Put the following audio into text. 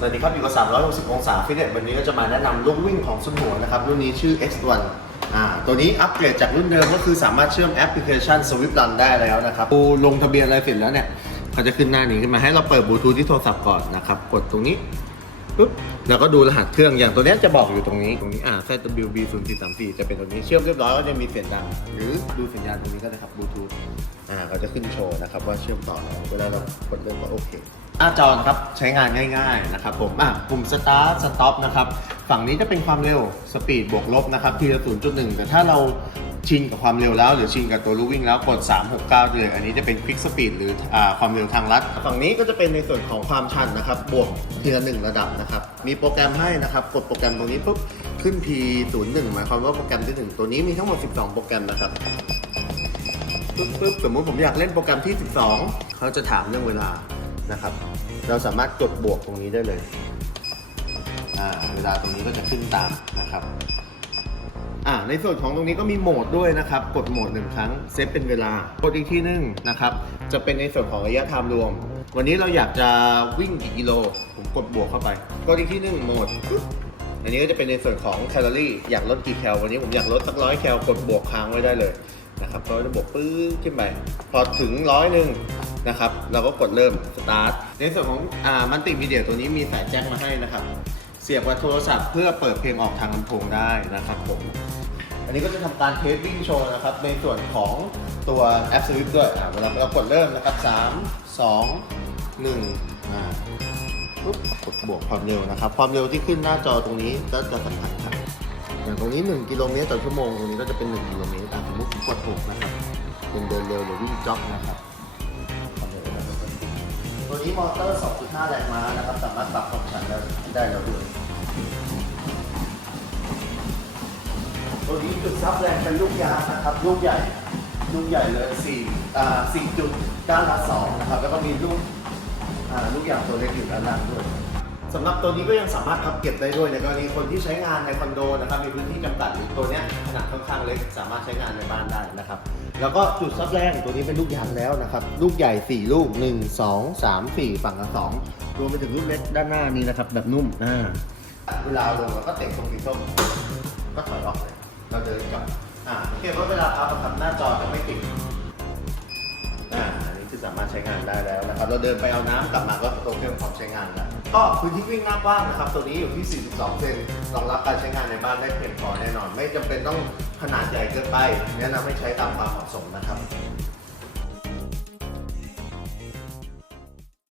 สวัสดีครับอยู่กับ 360 องศาฟิตเนสวันนี้ก็จะมาแนะนำลูกวิ่งของซุนหัวนะครับ รุ่นนี้ชื่อ X1 อ่าตัวนี้อัปเกรดจากรุ่นเดิมก็คือสามารถเชื่อมแอปพลิเคชัน Swift Run ได้แล้วนะครับดูลงทะเบียนอะไรเสร็จแล้วเนี่ยเขาจะขึ้นหน้านี้ขึ้นมาให้เราเปิดบลูทูธที่โทรศัพท์ก่อนนะครับ กดตรงนี้ปุ๊บแล้วก็ดูรหัสเครื่องอย่างตัวนี้จะบอกอยู่ตรงนี้ตรงนี้อ่า ZWB 0 4 3 4จะเป็นตัวนี้เชื่อมเรียบร้อยก็จะมีเสียงดัง หรือดูสัญญาณตรงนี้ก็ได้ครับบลูทูธอ่าก็จะขึ้นโชว์นะครับว่าเชื่อมต่อแล้วเวลาเรากดเริ่มก็โอเค หน้าจอนะครับใช้งานง่ายๆนะครับผมอะปุ่ม start stop นะครับฝั่งนี้จะเป็นความเร็วสปีดบวกลบนะครับทีละ0.1 แต่ถ้าเราชินกับความเร็วแล้ว หรือชินกับตัวลูวิ่งแล้วกด 369เลยอันนี้จะเป็น quick speed หรืออความเร็วทางลัด ฝั่งนี้ก็จะเป็นในส่วนของความชันนะครับบวกทีละหนึ่งระดับนะครับมีโปรแกรมให้นะครับกดโปรแกรมตรงนี้ปุ๊บขึ้น P01 หมายความว่าโปรแกรมที่หนึ่งตัวนี้มีทั้งหมด 12 โปรแกรมนะครับปึ๊บปึ๊บสมมุติผมอยากเล่นโปรแกรมที่ 12 เขาจะถามเรื่องเวลา นะครับ เราสามารถกดบวกตรงนี้ได้เลยเวลาตรงนี้ก็จะขึ้นตามนะครับในส่วนของตรงนี้ก็มีโหมดด้วยนะครับ กดโหมดหนึ่งครั้งเซฟเป็นเวลากดอีกที่หนึงนะครับ จะเป็นในส่วนของระยะทางรวม วันนี้เราอยากจะวิ่งกี่กิโล ผมกดบวกเข้าไปกดอีกที่หนึงโหมด อันนี้ก็จะเป็นในส่วนของแคลอรี่ อยากลดกี่แคล วันนี้ผมอยากลดสักร้อยแคลกดบวกค้างไว้ได้เลยนะครับก็จะบวกปื้ดขึ้นไป พอถึงร้อยหนึ่ง นะครับเราก็กดเริ่มสตาร์ทในส่วนของอ่ามันติมีเดียตัวนี้มีสายแจ็คมาให้นะครับ เสียบกับโทรศัพท์เพื่อเปิดเพลงออกทางลำโพงได้นะครับผมอันนี้ก็จะทำการเทสวิ่งโชว์นะครับ ในส่วนของตัวแอป Swift ด้วยอ่าเวลาเรากดเริ่มนะครับ 3 2 1อ่าปุ๊บกดบวกความเร็วนะครับ ความเร็วที่ขึ้นหน้าจอตรงนี้ก็จะสัมผัสครับอย่างตรงนี้ 1 กิโลเมตรต่อชั่วโมงตรงนี้ก็จะเป็น 1 กิโลเมตรอะสมมติผมกด6นะครับเป็นเดินเร็วหรือวิ่งจ็อกนะครับ ตัวนี้มอเตอร์ 2.5 แรงม้านะครับ สามารถปรับความชันได้ได้แล้วด้วยตัวนี้จุดซับแรงเป็นลูกยางนะครับ ลูกใหญ่ลูกใหญ่เลย4อ่า4จุดด้านละ2นะครับ แล้วก็มีลูกอ่าลูกยางตัวเล็กอยู่ด้านล่างด้วย สำหรับตัวนี้ก็ยังสามารถพับเก็บได้ด้วยในกรณีคนที่ใช้งานในคอนโดนะครับมีพื้นที่จำกัดหรือตัวเนี้ยขนาดค่อนข้างเล็กสามารถใช้งานในบ้านได้นะครับแล้วก็จุดซับแรงตัวนี้เป็นลูกยางแล้วนะครับลูกใหญ่ 4 ลูก 1 2 3 4 ฝั่งละ2รวมไปถึงลูกเล็กด้านหน้านี้นะครับแบบนุ่มอ่าเวลาลงเราก็เตะตรงสีส้มก็ถอยออกเลยเราเดินกลับอ่าโอเคเพราะเวลาพับอะครับหน้าจอจะไม่ติด ที่สามารถใช้งานได้แล้วนะครับ เราเดินไปเอาน้ำกลับมาก็ตัวเครื่องพร้อมใช้งานแล้ว ก็พื้นที่วิ่งหน้ากว้างนะครับ ตัวนี้อยู่ที่ 42 เซนรองรับการใช้งานในบ้านได้เพียงพอแน่นอน ไม่จำเป็นต้องขนาดใหญ่เกินไป แนะนำให้ใช้ตามความเหมาะสมนะครับ